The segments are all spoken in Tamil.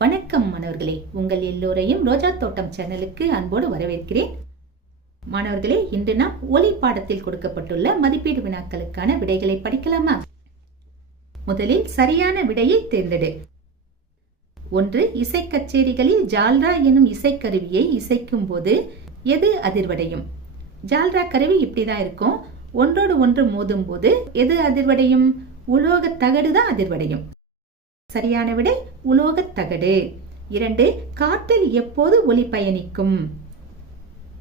வணக்கம் மாணவர்களே. உங்கள் எல்லோரையும் ரோஜா தோட்டம் சேனலுக்கு அன்போடு வரவேற்கிறேன். மாணவர்களே இன்று நாம் ஒலி பாடத்தில் கொடுக்கப்பட்டுள்ள மதிப்பீடு வினாக்களுக்கான விடைகளை படிக்கலாமா? முதலில் சரியான விடையை தேர்ந்தெடு. ஒன்று இசை கச்சேரிகளில் ஜால்ரா எனும் இசைக்கருவியை இசைக்கும் போது எது அதிர்வடையும்? ஜால்ரா கருவி இப்படிதான் இருக்கும். ஒன்றோடு ஒன்று மோதும் போது எது அதிர்வடையும்? உலோக தகடு தான் அதிர்வடையும். சரியான விடை உலோகத் தகடு. இரண்டு காற்றில் எப்போது ஒலி பயணிக்கும்?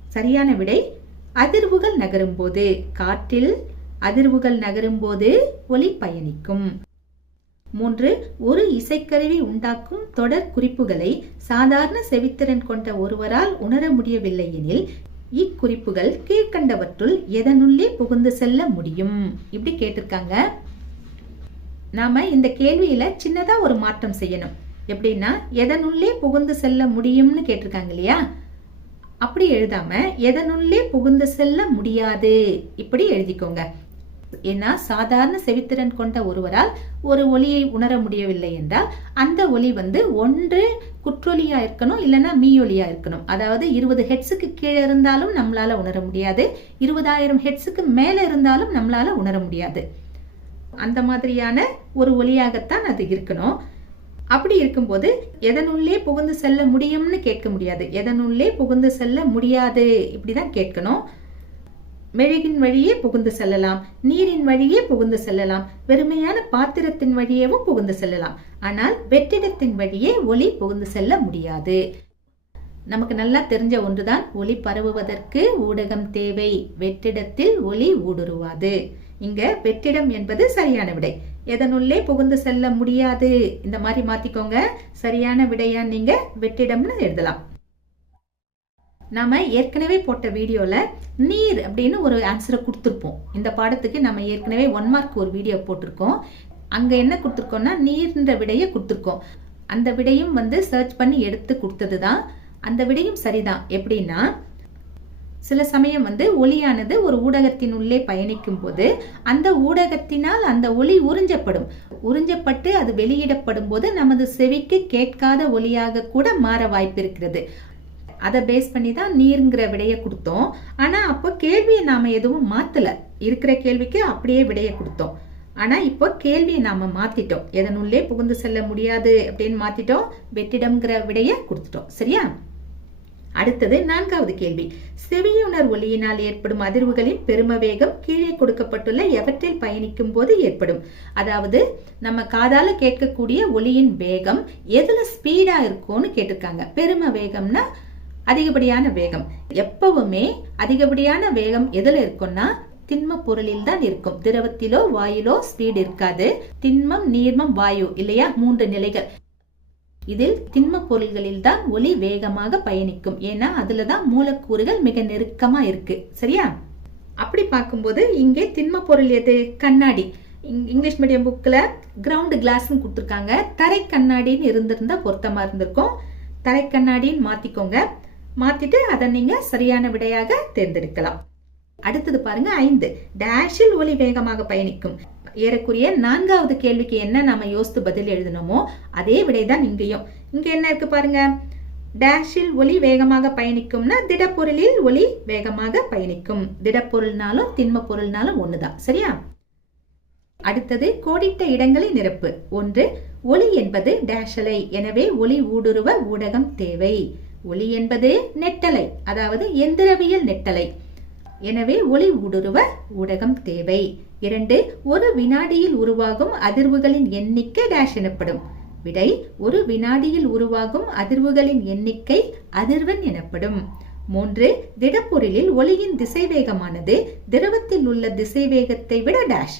சரியான விடை அதிர்வுகள் நகரும் போது காற்றில் அதிர்வுகள் நகரும் போது ஒலி பயணிக்கும். மூன்று ஒரு இசைக்கருவி உண்டாக்கும் தொடர் குறிப்புகளை சாதாரண செவித்திறன் கொண்ட ஒருவரால் உணர முடியவில்லை எனில் இக்குறிப்புகள் கீழ்கண்டவற்றுள் எதனுள்ளே புகுந்து செல்ல முடியும்? இப்படி கேட்டிருக்காங்க. நாம இந்த கேள்வியில சின்னதா ஒரு மாற்றம் செய்யணும். எப்படின்னா எதனுள்ளே புகுந்து செல்ல முடியும்னு கேட்டிருக்காங்க இல்லையா? அப்படி எழுதாம எதனுள்ளே புகுந்து செல்ல முடியாது. இப்படி எழுதிக்கோங்க. ஏன்னா சாதாரண செவித்திறன் கொண்ட ஒருவரால் ஒரு ஒலியை உணர முடியவில்லை என்றால் அந்த ஒலி வந்து ஒன்று குற்றொலியா இருக்கணும் இல்லைன்னா மீயொலியா இருக்கணும். அதாவது இருபது ஹெட்ஸுக்கு கீழே இருந்தாலும் நம்மளால உணர முடியாது. இருபதாயிரம் ஹெட்ஸுக்கு மேலே இருந்தாலும் நம்மளால உணர முடியாது. அந்த மாதிரியான ஒரு ஒளியாகத்தான் அது இருக்கணும். அப்படி இருக்கும்போது எதனுள்ளே புகுந்து செல்ல முடியும்னு கேட்க முடியாது. எதனுள்ளே புகுந்து செல்ல முடியாது. இப்படிதான் கேட்கணும். மெழுகின் வழியே புகுந்து செல்லலாம். நீரின் வழியே புகுந்து செல்லலாம். வெறுமையான பாத்திரத்தின் வழியேவும் புகுந்து செல்லலாம். ஆனால் வெற்றிடத்தின் வழியே ஒளி புகுந்து செல்ல முடியாது. நமக்கு நல்லா தெரிஞ்ச ஒன்றுதான் ஒளி பரவுவதற்கு ஊடகம் தேவை. வெற்றிடத்தில் ஒளி ஊடுருவாது. இங்க வெற்றிடம் என்பது சரியான விடை. எதனுள்ளே புகுந்து செல்ல முடியாது. இந்த மாதிரி மாத்திக்கோங்க. சரியான விடையா நீங்க வெற்றிடம்னு எழுதலாம். நாம ஏற்கனவே போட்ட வீடியோல நீர் அப்படின்னு ஒரு ஆன்சரை கொடுத்துருப்போம். இந்த பாடத்துக்கு நம்ம ஏற்கனவே ஒன் மார்க் ஒரு வீடியோ போட்டிருக்கோம். அங்க என்ன கொடுத்துருக்கோம்னா நீர்ன்ற விடையை கொடுத்துருக்கோம். அந்த விடையும் வந்து சர்ச் பண்ணி எடுத்து கொடுத்தது தான் அந்த விடையும் சரிதான். எப்படின்னா சில சமயம் வந்து ஒளியானது ஒரு ஊடகத்தின் உள்ளே பயணிக்கும் போது அந்த ஊடகத்தினால் அந்த ஒளி உறிஞ்சப்படும். உறிஞ்சப்பட்டு அது வெளியிடப்படும் போது நமது செவிக்கு கேட்காத ஒளியாக கூட மாற வாய்ப்பு இருக்கிறது அதை பேஸ் பண்ணி தான் நீருங்கிற விடையை கொடுத்தோம். ஆனா அப்போ கேள்வியை நாம எதுவும் மாத்தல. இருக்கிற கேள்விக்கு அப்படியே விடையை கொடுத்தோம். ஆனா இப்போ கேள்வியை நாம மாத்திட்டோம். எதனுள்ளே புகுந்து செல்ல முடியாது அப்படின்னு மாத்திட்டோம். வெற்றிடம்ங்கிற விடையை கொடுத்துட்டோம். சரியா? அடுத்தது நான்காவது கேள்வி. செவியுணர் ஒளியினால் ஏற்படும் அதிர்வுகளின் பெரும வேகம் கீழே கொடுக்கப்பட்டுள்ள எவற்றில் பயணிக்கும் போது ஏற்படும்? அதாவது நம்ம காதால கேட்கக்கூடிய ஒளியின் வேகம் எதுல ஸ்பீடா இருக்கும்னு கேட்டிருக்காங்க. பெரும வேகம்னா அதிகப்படியான வேகம். எப்பவுமே அதிகப்படியான வேகம் எதுல இருக்கும்னா திண்ம பொருளில் தான் இருக்கும். திரவத்திலோ வாயிலோ ஸ்பீடு இருக்காது. திண்மம் நீர்மம் வாயு இல்லையா? மூன்று நிலைகள். இதில் திண்ம பொருள்களில் தான் ஒளி வேகமாக பயணிக்கும். ஏன்னா அதுல தான் மூலக்கூறுகள் மிக நெருக்கமா இருக்கு. சரியா? அப்படி பார்க்கும்போது இங்கே திண்ம பொருள் எது? கண்ணாடி. இங்கிலீஷ் மீடியம் புக்கில் கிரவுண்டு கிளாஸ்னு கொடுத்துருக்காங்க. தரை கண்ணாடின்னு இருந்திருந்தா பொருத்தமாக இருந்திருக்கும். தரை கண்ணாடின்னு மாற்றிக்கோங்க மாற்றிட்டு அதை நீங்கள் சரியான விடையாக தேர்ந்தெடுக்கலாம். அடுத்தது பாருங்க ஐந்து. டேஷில் ஒளி வேகமாக பயணிக்கும். ஏறக்குரிய நான்காவது கேள்விக்கு என்ன நாம யோசித்து பதில் எழுதணுமோ அதே விடைதான் இங்கேயும். இங்க என்ன இருக்கு பாருங்க. டேஷில் ஒளி வேகமாக பயணிக்கும்னா திடப்பொருளில் ஒளி வேகமாக பயணிக்கும். திடப்பொருள்னாலும் திண்ம பொருள்னாலும் ஒண்ணுதான். சரியா? அடுத்தது கோடிட்ட இடங்களை நிரப்பு. ஒன்று ஒளி என்பது டேஷலை. எனவே ஒளி ஊடுருவ ஊடகம் தேவை. ஒளி என்பது நெட்டலை. அதாவது எந்திரவியல் நெட்டலை. எனவே ஒளி ஊடுருவ ஊடகம் தேவை. இரண்டு ஒரு வினாடியில் உருவாகும் அதிர்வுகளின் எண்ணிக்கை டேஷ் எனப்படும். விடை ஒரு வினாடியில் உருவாகும் அதிர்வுகளின் எண்ணிக்கை அதிர்வெண் எனப்படும். மூன்று திடப்பொருளில் ஒளியின் திசைவேகமானது திரவத்தில் உள்ள திசைவேகத்தை விட டேஷ்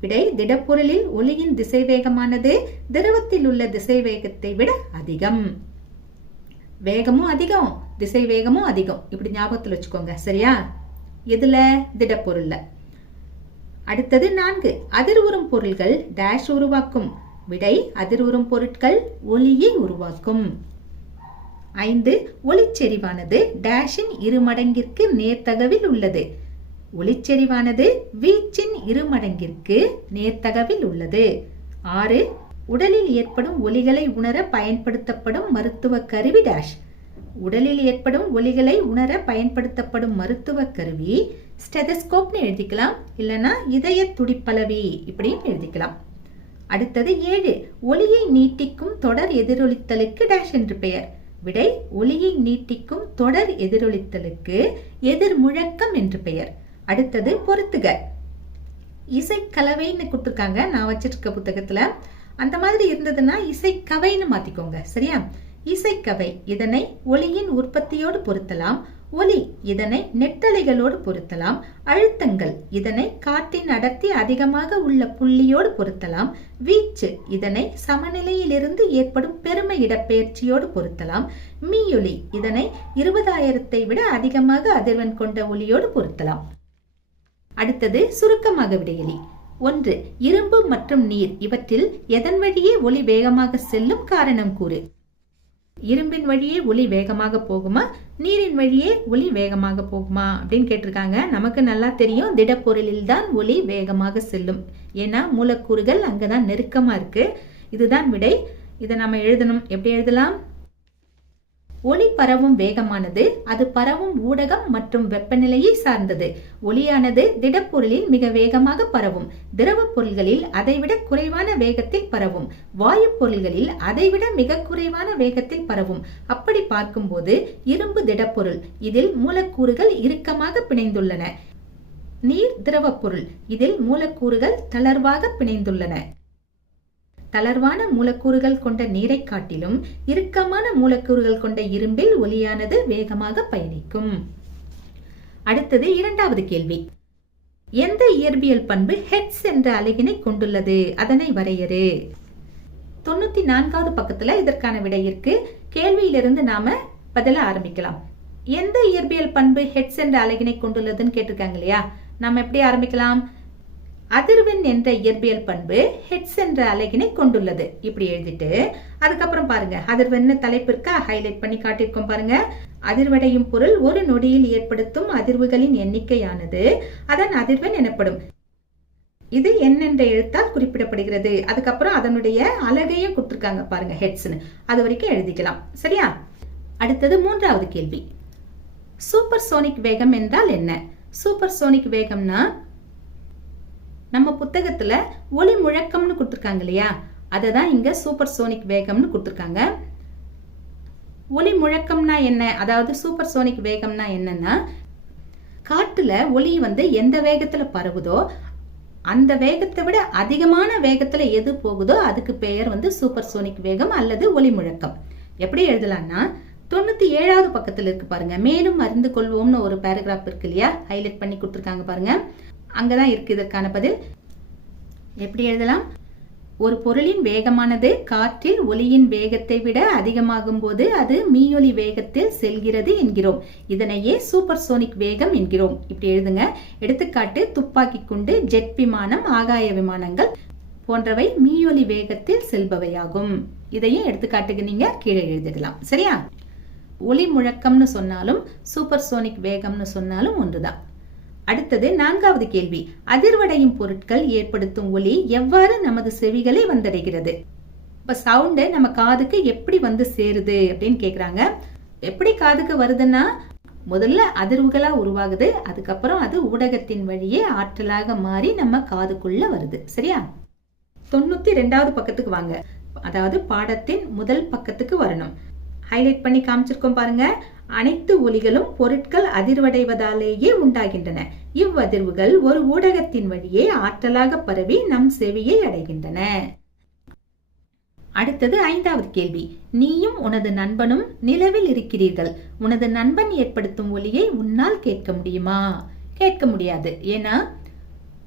விடை திடப்பொருளில் ஒளியின் திசைவேகமானது திரவத்தில் உள்ள திசைவேகத்தை விட அதிகம். வேகமும் அதிகம் திசை வேகமும் அதிகம். இப்படி ஞாபகத்தில் வச்சுக்கோங்க சரியா? எதுல? திடப்பொருள்ல. அடுத்தது நான்கு. அதிர்வுறும் பொருள்கள் டேஷ் உருவாக்கும். விடை அதிர்வுறும் பொருட்கள் ஒளியை உருவாக்கும். ஐந்து. ஒளிச்செறிவானது டேஷின் இருமடங்கிற்கு நேர்த்தகவில் உள்ளது. ஒளிச்செறிவானது வீச்சின் இருமடங்கிற்கு நேர்த்தகவில் உள்ளது. ஆறு. உடலில் ஏற்படும் ஒலிகளை உணர பயன்படுத்தப்படும் மருத்துவ கருவி டேஷ் உடலில் ஏற்படும் ஒலிகளை உணர பயன்படுத்தப்படும் மருத்துவ கருவி ஸ்டெதஸ்கோப்னு எழுதிக்கலாம் இல்லனா இதய துடிப்பலவி இப்படியும் எழுதிக்கலாம். அடுத்தது ஏழு ஒளியை நீட்டிக்கும் தொடர் எதிரொலித்தலுக்கு டேஷ் என்று பெயர். விடை ஒளியை நீட்டிக்கும் தொடர் எதிரொலித்தலுக்கு எதிர் முழக்கம் என்று பெயர். அடுத்தது பொருத்துக. இசைக்கலவைன்னு கொடுத்துருக்காங்க நான் வச்சிருக்க புத்தகத்துல. அந்த மாதிரி இருந்ததுன்னா இசைக்கவைன்னு மாத்திக்கோங்க சரியா? இசைக்கவை இதனை ஒளியின் உற்பத்தியோடு பொருத்தலாம். ஒலி இதனை நெட்டலைகளோடு பொருத்தலாம். அழுத்தங்கள் இதனை காற்றின் அடர்த்தி அதிகமாக உள்ள புள்ளியோடு பொருத்தலாம். வீச்சு இதனை சமநிலையிலிருந்து ஏற்படும் பெருமை இடப்பெயர்ச்சியோடு பொருத்தலாம். மீயொலி இதனை இருபதாயிரத்தை விட அதிகமாக அதிர்வெண் கொண்ட ஒலியோடு பொருத்தலாம். அடுத்தது சுருக்கமாக விடையலி. ஒன்று இரும்பு மற்றும் நீர் இவற்றில் எதன் வழியே ஒலி வேகமாக செல்லும் காரணம் கூறு. இரும்பின் வழியே ஒளி வேகமாக போகுமா? நீரின் வழியே ஒலி வேகமாக போகுமா? அப்படின்னு கேட்டிருக்காங்க. நமக்கு நல்லா தெரியும். திடப்பொருளில் தான் ஒலி வேகமாக செல்லும். ஏன்னா மூலக்கூறுகள் அங்கதான் நெருக்கமா இருக்கு. இதுதான் விடை. இதை நம்ம எழுதணும். எப்படி எழுதலாம்? ஒளி பரவும் வேகமானது அது பரவும் ஊடகம் மற்றும் வெப்பநிலையை சார்ந்தது. ஒளியானது திடப்பொருளில் மிக வேகமாக பரவும். திரவ பொருள்களில் அதைவிட குறைவான வேகத்தில் பரவும். வாயு பொருள்களில் அதைவிட மிக குறைவான வேகத்தில் பரவும். அப்படி பார்க்கும்போது இரும்பு திடப்பொருள் இதில் மூலக்கூறுகள் இறுக்கமாக பிணைந்துள்ளன. நீர் திரவ பொருள் இதில் மூலக்கூறுகள் தளர்வாக பிணைந்துள்ளன. தளர்வான மூலக்கூறுகள் கொண்ட நீரை காட்டிலும் இறுக்கமான மூலக்கூறுகள் கொண்ட இரும்பில் ஒலியானது வேகமாக பயணிக்கும். அடுத்தது இரண்டாவது கேள்வி. எந்த இயற்பியல் பண்பு ஹெட்ஸ் என்ற அலகினை கொண்டுள்ளது? அதனை வரையறு. தொண்ணூத்தி நான்காவது பக்கத்துல இதற்கான விடை இருக்கு. கேள்வியிலிருந்து நாம பதில ஆரம்பிக்கலாம். எந்த இயற்பியல் பண்பு ஹெட்ஸ் என்ற அலகினை கொண்டுள்ளதுன்னு கேட்டிருக்காங்க இல்லையா? நாம எப்படி ஆரம்பிக்கலாம்? அதிர்வெண் என்ற இயற்பியல் பண்பு ஹெட்ஸ் என்ற அலகினை கொண்டுள்ளது. இப்படி எழுதிட்டு அதுக்கப்புறம் பாருங்க அதிர்வெண் தலைப்பிற்கா ஹைலைட் பண்ணி காட்டியிருக்கோம் பாருங்க. அதிர்வடையும் பொருள் ஒரு நொடியில் ஏற்படுத்தும் அதிர்வுகளின் எண்ணிக்கையானது. அதன் அதிர்வெண் எனப்படும். இது என் என்ற எழுத்தால் குறிப்பிடப்படுகிறது. அதுக்கப்புறம் அதனுடைய அலகையும் கொடுத்துருக்காங்க பாருங்க ஹெட்ஸ்னு அது வரைக்கும் எழுதிக்கலாம். சரியா? அடுத்தது மூன்றாவது கேள்வி. சூப்பர் சோனிக் வேகம் என்றால் என்ன? சூப்பர் சோனிக் வேகம்னா நம்ம புத்தகத்துல ஒளி முழக்கம்னு கொடுத்துருக்காங்க இல்லையா? அதை தான் இங்க சூப்பர் சோனிக் வேகம்னு கொடுத்துருக்காங்க. ஒளி முழக்கம்னா என்ன? அதாவது சூப்பர் சோனிக் வேகம்னா என்னன்னா காட்டுல ஒளி வந்து எந்த வேகத்துல பரவுதோ அந்த வேகத்தை விட அதிகமான வேகத்துல எது போகுதோ அதுக்கு பெயர் வந்து சூப்பர் சோனிக் வேகம் அல்லது ஒளி முழக்கம். எப்படி எழுதலாம்னா தொண்ணூத்தி ஏழாவது பக்கத்துல இருக்கு பாருங்க. மேலும் அறிந்து கொள்வோம்னு ஒரு பேராகிராஃப் இருக்கு இல்லையா? ஹைலைட் பண்ணி கொடுத்துருக்காங்க பாருங்க. அங்கதான் இருக்கு இதற்கான பதில். எப்படி எழுதலாம்? ஒரு பொருளின் வேகமானது காற்றில் ஒலியின் வேகத்தை விட அதிகமாகும் போது அது மீயொலி வேகத்தில் செல்கிறது என்கிறோம். இதனையே சூப்பர் சோனிக் வேகம் என்கிறோம். இப்படி எழுதுங்க. எடுத்துக்காட்டு துப்பாக்கி குண்டு ஜெட் விமானம் ஆகாய விமானங்கள் போன்றவை மீயொலி வேகத்தில் செல்பவையாகும். இதையும் எடுத்துக்காட்டுக்கு நீங்க கீழே எழுதிடலாம். சரியா? ஒலி முழக்கம்னு சொன்னாலும் சூப்பர் சோனிக் வேகம்னு சொன்னாலும் ஒன்றுதான். அடுத்தது நான்காவது கேள்வி. அதிர்வடையும் பொருட்கள் ஏற்படுத்தும் ஒலி எவ்வாறு நமது செவிகளை வந்தடைகிறது? இப்ப சவுண்டு நம்ம காதுக்கு எப்படி வந்து சேருது அப்படின்னு கேக்குறாங்க. எப்படி காதுக்கு வருதுன்னா முதல்ல அதிர்வுகளா உருவாகுது அதுக்கப்புறம் அது ஊடகத்தின் வழியே ஆற்றலாக மாறி நம்ம காதுக்குள்ள வருது. சரியா? தொண்ணூத்தி ரெண்டாவது பக்கத்துக்கு வாங்க. அதாவது பாடத்தின் முதல் பக்கத்துக்கு வரணும். ஹைலைட் பண்ணி காமிச்சிருக்கோம் பாருங்க. அனைத்து ஒலிகளும் பொருட்கள் அதிர்வடைவதாலேயே உண்டாகின்றன. இவ்வதிர்வுகள் ஒரு ஊடகத்தின் வழியே ஆற்றலாக பரவி நம் செவியை அடைகின்றன. அடுத்தது ஐந்தாவது கேள்வி. நீயும் உனது நண்பனும் நிலவில் இருக்கிறீர்கள். உனது நண்பன் ஏற்படுத்தும் ஒலியை உன்னால் கேட்க முடியுமா? கேட்க முடியாது. ஏன்னா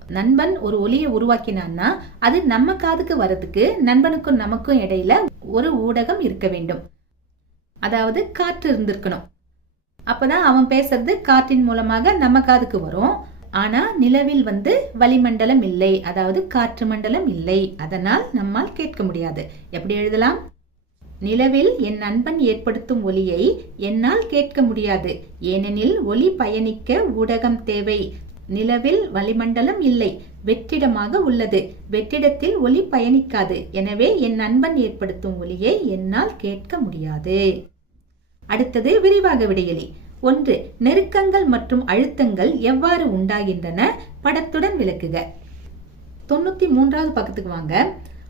நண்பன் ஒரு ஒலியை உருவாக்கினான்னா அது நம்ம காதுக்கு வரதுக்கு நண்பனுக்கும் நமக்கும் இடையில ஒரு ஊடகம் இருக்க வேண்டும். அதாவது காற்று இருந்திருக்கணும். அப்பதான் அவன் பேசுறது காற்றின் மூலமாக நம்ம காதுக்கு வரும். ஆனா நிலவில் வந்து வளிமண்டலம் இல்லை. அதாவது காற்று மண்டலம் இல்லை. அதனால் நம்மால் கேட்க முடியாது. எப்படி எழுதலாம்? நிலவில் என் நண்பன் ஏற்படுத்தும் ஒலியை என்னால் கேட்க முடியாது. ஏனெனில் ஒலி பயணிக்க ஊடகம் தேவை. நிலவில் வளிமண்டலம் இல்லை. வெற்றிடமாக உள்ளது. வெற்றிடத்தில் ஒளி பயணிக்காது. எனவே என் நண்பன் ஏற்படுத்தும் ஒளியை என்னால் கேட்க முடியாது. அடுத்தது விரிவாக விடையலி. ஒன்று நெருக்கங்கள் மற்றும் அழுத்தங்கள் எவ்வாறு உண்டாகின்றன? படத்துடன் விளக்குக. தொண்ணூத்தி மூன்றாவது பக்கத்துக்கு வாங்க.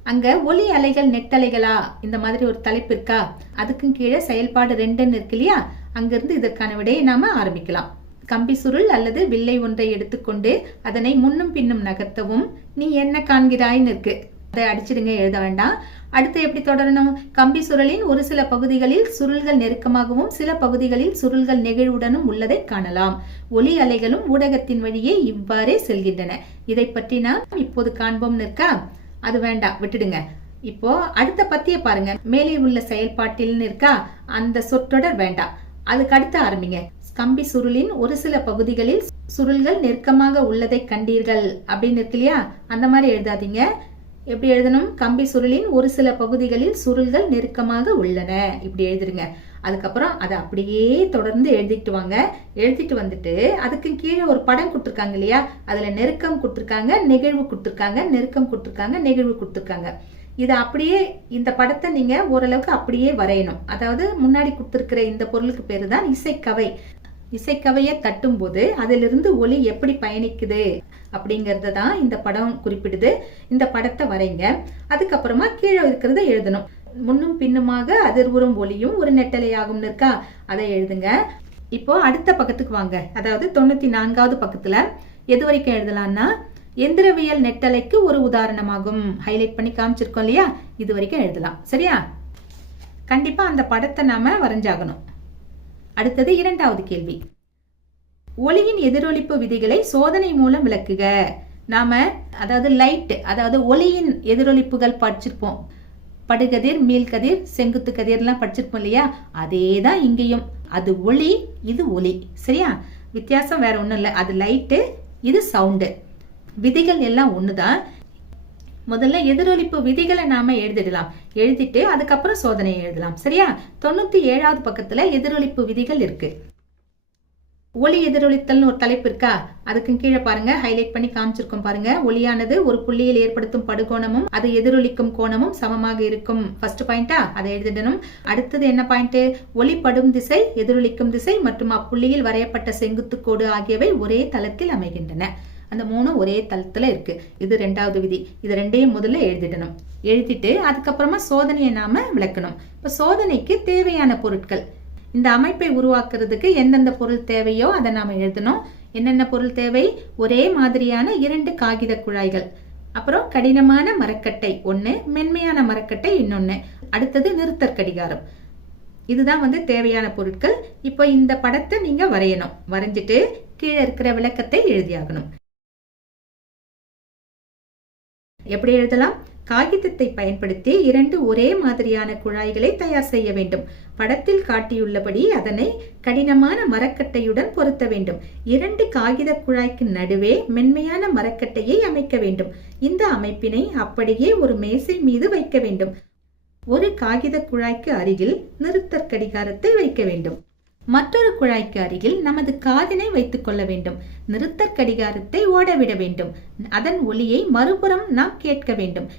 அங்க ஒலி அலைகள் நெட்டலைகளா இந்த மாதிரி ஒரு தலைப்பு இருக்கா? அதுக்கும் கீழே செயல்பாடு ரெண்டுன்னு இருக்கு இல்லையா? அங்கிருந்து இதற்கான விடையை நாம ஆரம்பிக்கலாம். கம்பி சுருள் அல்லது வில்லை ஒன்றை எடுத்துக்கொண்டு அதனை முன்னும் பின்னும் நகர்த்தவும். நீ என்ன காண்கிறாய்னு இருக்கு அதை அடிச்சிடுங்க எழுத வேண்டாம். அடுத்து எப்படி தொடரணும்? கம்பி சுருளின் ஒரு சில பகுதிகளில் சுருள்கள் நெருக்கமாகவும் சில பகுதிகளில் சுருள்கள் நெகிழ்வுடனும் உள்ளதை காணலாம். ஒலி அலைகளும் ஊடகத்தின் வழியே இவ்வாறே செல்கின்றன. இதை பற்றி நாம் இப்போது காண்போம் இருக்கா அது வேண்டாம் விட்டுடுங்க. இப்போ அடுத்த பத்திய பாருங்க. மேலே உள்ள செயல்பாட்டில் இருக்கா அந்த சொற்றொடர் வேண்டாம். அதுக்கு அடுத்து ஆரம்பிங்க. கம்பி சுருளின் ஒரு சில பகுதிகளில் சுருள்கள் நெருக்கமாக உள்ளதை கண்டீர்கள். அப்படின்னு இருக்கு இல்லையா? அந்த மாதிரி எழுதாதீங்க. எப்படி எழுதணும்? கம்பி சுருளின் ஒரு சில பகுதிகளில் சுருள்கள் நெருக்கமாக உள்ளன. இப்படி எழுதிருங்க. அதுக்கப்புறம் அதை அப்படியே தொடர்ந்து எழுதிட்டு வாங்க. எழுதிட்டு வந்துட்டு அதுக்கு கீழே ஒரு படம் கொடுத்துருக்காங்க இல்லையா? அதுல நெருக்கம் கொடுத்துருக்காங்க நெகிழ்வு கொடுத்துருக்காங்க நெருக்கம் கொடுத்துருக்காங்க நெகிழ்வு கொடுத்துருக்காங்க. இதை அப்படியே இந்த படத்தை நீங்க ஓரளவுக்கு அப்படியே வரையணும். அதாவது முன்னாடி கொடுத்துருக்கிற இந்த பொருளுக்கு பேரு தான் இசைக்கவை. இசைக்கவையை தட்டும்போது அதிலிருந்து ஒளி எப்படி பயணிக்குது அப்படிங்கறத தான் இந்த படம் குறிப்பிடுது. இந்த படத்தை வரைங்க. அதுக்கப்புறமா கீழே இருக்கிறத எழுதணும். முன்னும் பின்னுமாக அதிர்வுறும் ஒளியும் ஒரு நெட்டலையாகும் இருக்கா? அதை எழுதுங்க. இப்போ அடுத்த பக்கத்துக்கு வாங்க. அதாவது தொண்ணூத்தி நான்காவது பக்கத்துல எது வரைக்கும் எழுதலாம்னா எந்திரவியல் நெட்டலைக்கு ஒரு உதாரணமாகும். ஹைலைட் பண்ணி காமிச்சிருக்கோம் இல்லையா? இது வரைக்கும் எழுதலாம். சரியா? கண்டிப்பா அந்த படத்தை நாம வரைஞ்சாகணும். அடுத்தது இரண்டாவது கேள்வி. ஒளியின் எதிரொலிப்பு விதிகளை சோதனை மூலம் விளக்குக. நாம அதாவது லைட் அதாவது ஒளியின் எதிரொலிப்புகள் படிச்சிருப்போம். படுகதிர் மீள்கதிர் செங்குத்து கதிர்லாம் படிச்சிருப்போம் இல்லையா? அதே தான் இங்கேயும். அது ஒளி இது ஒளி. சரியா? வித்தியாசம் வேற ஒன்றும் இல்லை. அது லைட்டு இது சவுண்டு. விதிகள் எல்லாம் ஒன்று தான் முதல்ல எதிரொலிப்பு விதிகளை நாம எழுதிடலாம். எழுதிட்டு அதுக்கப்புறம் சோதனையை எழுதலாம். சரியா? தொண்ணூத்தி ஏழாவது பக்கத்துல எதிரொலிப்பு விதிகள் இருக்கு. ஒளி எதிரொலித்தல்னு ஒரு தலைப்பு இருக்கா? அதுக்கு கீழே பாருங்க. ஹைலைட் பண்ணி காமிச்சிருக்கோம் பாருங்க. ஒளியானது ஒரு புள்ளியில் ஏற்படுத்தும் படுகோணமும் அது எதிரொலிக்கும் கோணமும் சமமாக இருக்கும். ஃபர்ஸ்ட் பாயிண்டா அதை எழுதிடணும். அடுத்தது என்ன பாயிண்ட் ஒளி படும் திசை எதிரொலிக்கும் திசை மற்றும் அப்புள்ளியில் வரையப்பட்ட செங்குத்து கோடு ஆகியவை ஒரே தளத்தில் அமைகின்றன. அந்த மூணும் ஒரே தளத்துல இருக்கு. இது ரெண்டாவது விதி. இது ரெண்டையும் முதல்ல எழுதிடணும். எழுதிட்டு அதுக்கப்புறமா சோதனையை நாம விளக்கணும். இப்ப சோதனைக்கு தேவையான பொருட்கள். இந்த அமைப்பை உருவாக்குறதுக்கு எந்தெந்த பொருள் தேவையோ அதை நாம எழுதணும். என்னென்ன பொருள் தேவை? ஒரே மாதிரியான இரண்டு காகித குழாய்கள். அப்புறம் கடினமான மரக்கட்டை ஒன்று மென்மையான மரக்கட்டை இன்னொன்று அடுத்தது நிறுத்தற் கடிகாரம். இதுதான் வந்து தேவையான பொருட்கள். இப்போ இந்த படத்தை நீங்க வரையணும். வரைஞ்சிட்டு கீழே இருக்கிற விளக்கத்தை எழுதியாகணும். எப்படி எழுதலாம்? காகிதத்தை பயன்படுத்தி இரண்டு ஒரே மாதிரியான குழாய்களை தயார் செய்ய வேண்டும். படத்தில் காட்டியுள்ளபடி அதனை கடினமான மரக்கட்டையுடன் பொருத்த வேண்டும். இரண்டு காகித குழாய்க்கு நடுவே மென்மையான மரக்கட்டையை அமைக்க வேண்டும். இந்த அமைப்பினை அப்படியே ஒரு மேசை மீது வைக்க வேண்டும். ஒரு காகித குழாய்க்கு அருகில் நிறுத்தற் கடிகாரத்தை வைக்க வேண்டும். மற்றொரு குழாய்க்கு அருகில் நமது காதினை வைத்துக் கொள்ள வேண்டும். நிறுத்தற் கடிகாரத்தை ஓடவிட வேண்டும். அதன் ஒலியை மறுபுறம் நாம் கேட்க வேண்டும்.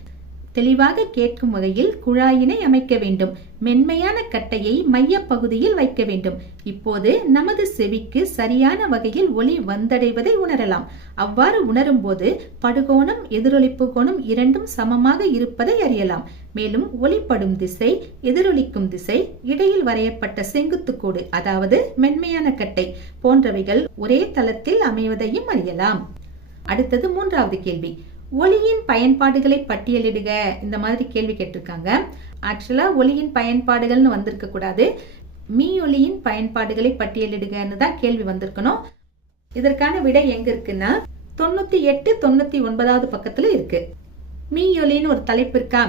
தெளிவாக கேட்கும் வகையில் குழாயினை அமைக்க வேண்டும். மென்மையான கட்டையை மையப்பகுதியில் வைக்க வேண்டும். இப்போது நமது செவிக்கு சரியான வகையில் ஒளி வந்தடைவதை உணரலாம். அவ்வாறு உணரும் போது படுகோணம் எதிரொலிப்பு கோணம் இரண்டும் சமமாக இருப்பதை அறியலாம். மேலும் ஒளிப்படும் திசை எதிரொலிக்கும் திசை இடையில் வரையப்பட்ட செங்குத்துக்கோடு அதாவது மென்மையான கட்டை போன்றவைகள் ஒரே தளத்தில் அமைவதையும் அறியலாம். அடுத்தது மூன்றாவது கேள்வி. ஒளியின் பயன்பாடுகளை பட்டியலிடுக. இந்த மாதிரி கேள்வி கேட்டிருக்காங்க. ஆக்சுவலா ஒளியின் பயன்பாடுகள்னு வந்திருக்க கூடாது மீ ஒளியின் பயன்பாடுகளை பட்டியலிடுகன்னு தான் கேள்வி வந்திருக்கணும். இதற்கான விடை எங்க இருக்குன்னா தொண்ணூத்தி எட்டு தொண்ணூத்தி ஒன்பதாவது பக்கத்துல இருக்கு. மீ ஒலின்னு ஒரு தலைப்பு இருக்கா?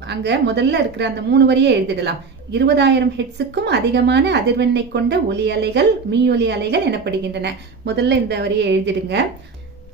அங்க முதல்ல இருக்கிற அந்த மூணு வரியை எழுதிடலாம். இருபதாயிரம் ஹெட்ஸுக்கும் அதிகமான அதிர்வெண்ணை கொண்ட ஒலி அலைகள் மீ ஒலி அலைகள் எனப்படுகின்றன. முதல்ல இந்த வரியை எழுதிடுங்க.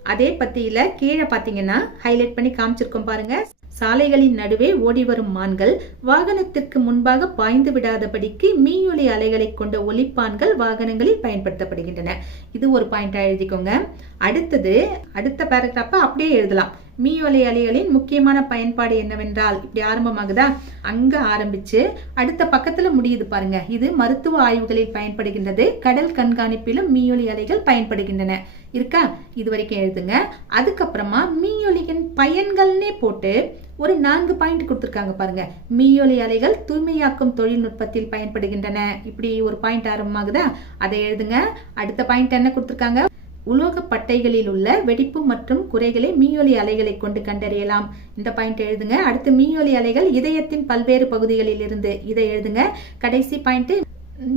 அதே பத்தியில கீழே பாத்தீங்கன்னா ஹைலைட் பண்ணி காமிச்சிருக்கோம் பாருங்க. சாலைகளின் நடுவே ஓடி வரும் மான்கள் வாகனத்திற்கு முன்பாக பாய்ந்து விடாதபடிக்கு மீயொலி அலைகளை கொண்ட ஒலிப்பான்கள் வாகனங்களில் பயன்படுத்தப்படுகின்றன. இது ஒரு பாயிண்டா எழுதிக்கோங்க. அடுத்தது அடுத்த பேராகிராஃப அப்படியே எழுதலாம். மீயொலி அலைகளின் முக்கியமான பயன்பாடு என்னவென்றால் இப்படி ஆரம்பமாகுதா? அங்க ஆரம்பிச்சு அடுத்த பக்கத்துல முடியுது பாருங்க. இது மருத்துவ ஆய்வுகளில் பயன்படுகின்றது. கடல் கண்காணிப்பிலும் மீயொலி அலைகள் பயன்படுகின்றன. இருக்கா? இது வரைக்கும் எழுதுங்க. அதுக்கப்புறமா மீயொலியின் பயன்கள்னே போட்டு ஒரு நான்கு பாயிண்ட் கொடுத்துருக்காங்க பாருங்க. மீயொலி அலைகள் தூய்மையாக்கும் தொழில்நுட்பத்தில் பயன்படுகின்றன. இப்படி ஒரு பாயிண்ட் ஆரம்பமாகுதா? அதை எழுதுங்க. அடுத்த பாயிண்ட் என்ன கொடுத்துருக்காங்க? உலோக பட்டைகளில் உள்ள வெடிப்பு மற்றும் குறைகளை மீயொலி அலைகளை கொண்டு கண்டறியலாம். இந்த பாயிண்ட் எழுதுங்க. அடுத்து மீயொலி அலைகள் இதயத்தின் பல்வேறு பகுதிகளில் இருந்து இதை எழுதுங்க. கடைசி பாயிண்ட்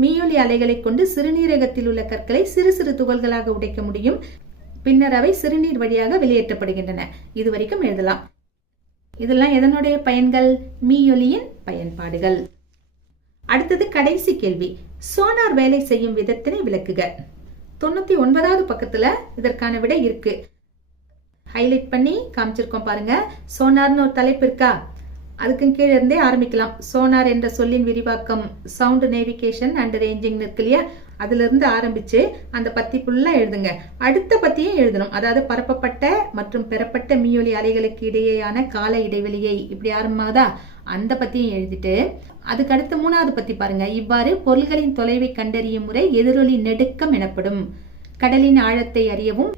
மீயொலி அலைகளை கொண்டு சிறுநீரகத்தில் உள்ள கற்களை சிறு சிறு துகள்களாக உடைக்க முடியும். பின்னர் அவை சிறுநீர் வழியாக வெளியேற்றப்படுகின்றன. இது வரைக்கும் எழுதலாம். இதெல்லாம் எதனுடைய பயன்கள்? மீயொலியின் பயன்பாடுகள். அடுத்தது கடைசி கேள்வி. சோனார் வேலை செய்யும் விதத்தினை விளக்குக. தொண்ணூத்தி ஒன்பதாவது பக்கத்துல இதற்கான விடை இருக்கு. ஹைலைட் பண்ணி காமிச்சிருக்கோம் பாருங்க. சோனார்னு ஒரு தலைப்பு இருக்கா? அதுக்கு கீழே இருந்தே ஆரம்பிக்கலாம். சோனார் என்ற சொல்லின் விரிவாக்கம் சவுண்ட் நேவிகேஷன் அண்ட் ரேஞ்சிங் இருக்கு இல்லையா? அதுல இருந்து ஆரம்பிச்சு அந்த பத்தி ஃபுல்லாக எழுதுங்க. அடுத்த பத்தியும் எழுதணும். அதாவது பரப்பப்பட்ட மற்றும் பெறப்பட்ட மீயொலி அலைகளுக்கு இடையேயான கால இடைவெளியை இப்படி ஆரம்பமாதா? அந்த பத்தியும் எழுதிட்டு அதுக்கு அடுத்து மூணாவது பத்தி பாருங்க. இவ்வாறு பொருள்களின் தொலைவை கண்டறியும் முறை எதிரொலி நெடுக்கம் எனப்படும். கடலின் ஆழத்தை அறியவும்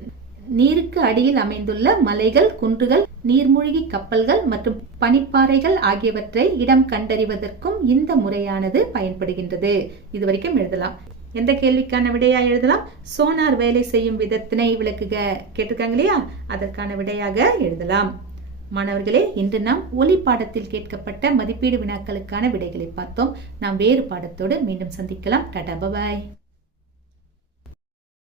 நீருக்கு அடியில் அமைந்துள்ள மலைகள் குன்றுகள் நீர்மூழ்கி கப்பல்கள் மற்றும் பனிப்பாறைகள் ஆகியவற்றை இடம் கண்டறிவதற்கும் இந்த முறையானது பயன்படுகின்றது. இது வரைக்கும் எழுதலாம். எந்த கேள்விக்கான விடையா எழுதலாம்? சோனார் வேலை செய்யும் விதத்தினை விளக்குக. கேட்டிருக்காங்க இல்லையா? அதற்கான விடையாக எழுதலாம். மாணவர்களே இன்று நாம் ஒலி பாடத்தில் கேட்கப்பட்ட மதிப்பீடு வினாக்களுக்கான விடைகளை பார்த்தோம். நாம் வேறு பாடத்தோடு மீண்டும் சந்திக்கலாம். Tata bye bye.